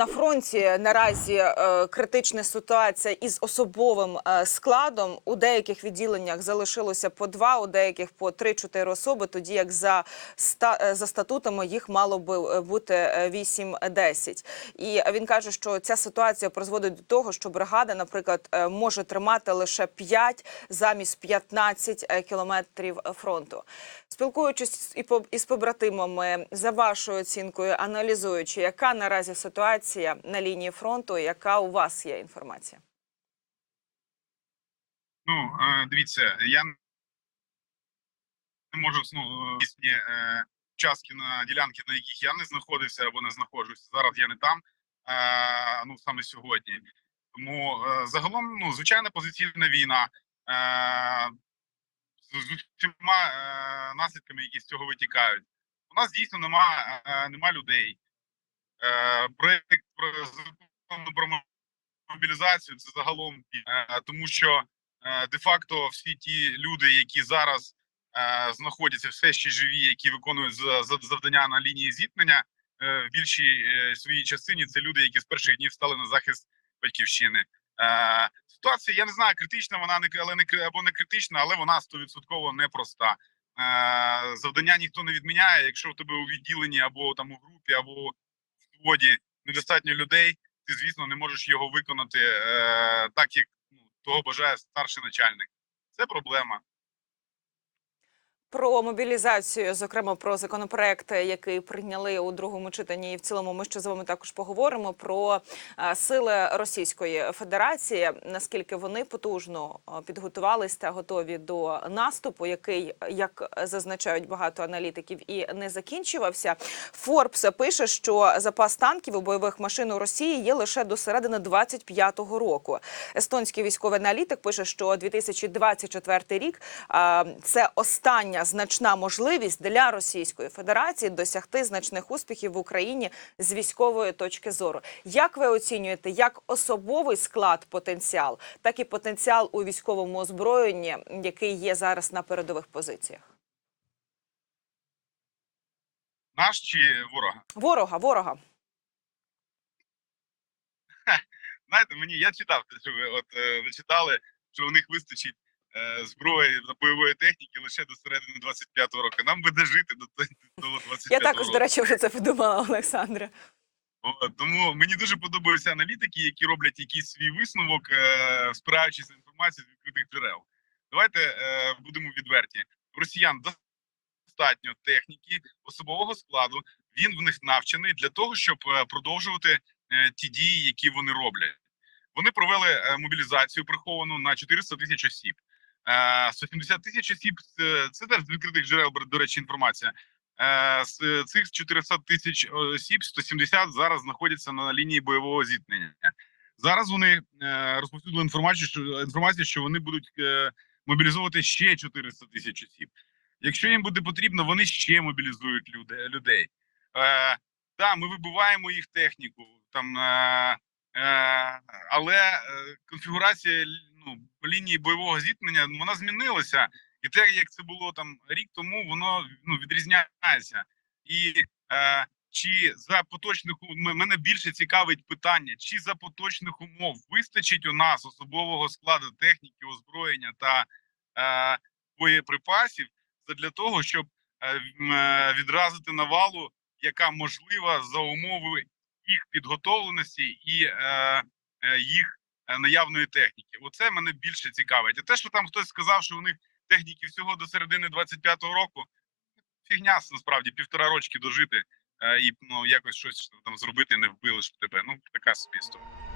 на фронті наразі е, критична ситуація із особовим е, складом. У деяких відділеннях залишилося по два, у деяких по три-чотири особи. Тоді як за е, за статутами їх мало би бути е, 8-10. І він каже, що ця ситуація призводить до того, що бригада, наприклад, може тримати лише 5 замість 15 е, кілометрів фронту. Спілкуючись і по- із побратимами, за вашою оцінкою, аналізуючи, яка наразі ситуація на лінії фронту, яка у вас є інформація? Ну, е, дивіться, я не можу ну, різні е, частки на ділянки, на яких я не знаходився або не знаходжуся. Зараз я не там, е, ну саме сьогодні. Тому загалом, ну, звичайна позиційна війна. З усіма наслідками, які з цього витікають. У нас дійсно нема, нема людей. Проект про закон про мобілізацію це загалом, е, тому що е, де-факто всі ті люди, які зараз е, знаходяться все ще живі, які виконують за- за- завдання на лінії зіткнення, в більшій своїй частині це люди, які з перших днів стали на захист батьківщини. Ситуація, я не знаю, критична вона не але не або не критична, але вона стовідсотково непроста. Завдання ніхто не відміняє. Якщо в тебе у відділенні або там у групі, або в взводі недостатньо людей, ти звісно не можеш його виконати е, так, як ну, того бажає старший начальник. Це проблема. Про мобілізацію, зокрема про законопроект, який прийняли у другому читанні, і в цілому ми ще з вами також поговоримо про е, сили Російської Федерації, наскільки вони потужно е, підготувались та готові до наступу, який, як зазначають багато аналітиків, і не закінчувався. Форбс пише, що запас танків у бойових машин у Росії є лише до середини 25-го року. Естонський військовий аналітик пише, що 2024 рік це остання значна можливість для Російської Федерації досягти значних успіхів в Україні з військової точки зору. Як ви оцінюєте як особовий склад потенціал, так і потенціал у військовому озброєнні, який є зараз на передових позиціях? Наш чи ворога? Ворога, ворога. Знаєте, мені я читав, що ви от е, ви читали, що у них вистачить зброї та бойової техніки лише до середини 25-го року. Нам би дожити до, до 25-го Я також, року. до речі, вже це подумала, Олександре. От, тому мені дуже подобаються аналітики, які роблять якийсь свій висновок, е, спираючись на інформацію з відкритих джерел. Давайте е, будемо відверті. У росіян достатньо техніки, особового складу. Він в них навчений для того, щоб е, продовжувати е, ті дії, які вони роблять. Вони провели е, мобілізацію приховану на 400 тисяч осіб. Е, 170 тисяч осіб це, теж з відкритих джерел, до речі, інформація. Е, З цих 400 тисяч осіб 170 зараз знаходяться на лінії бойового зіткнення. Зараз вони е, розповсюдили інформацію, що інформацію, що вони будуть е, мобілізовувати ще 400 тисяч осіб. Якщо їм буде потрібно, вони ще мобілізують людей. Е, да, ми вибиваємо їх техніку, там, е, е, але е, конфігурація лінії бойового зіткнення ну, вона змінилася. І те, як це було там рік тому, воно ну, відрізняється. І е, чи за поточних мене більше цікавить питання, чи за поточних умов вистачить у нас особового складу техніки, озброєння та е, боєприпасів для того, щоб е, е, відразити навалу, яка можлива за умови їх підготовленості і е, е, їх наявної техніки. Оце мене більше цікавить. А те, що там хтось сказав, що у них техніки всього до середини 25-го року, фігня насправді півтора рочки дожити е, і ну якось щось там зробити, не вбили, ж тебе. Ну така собі історія.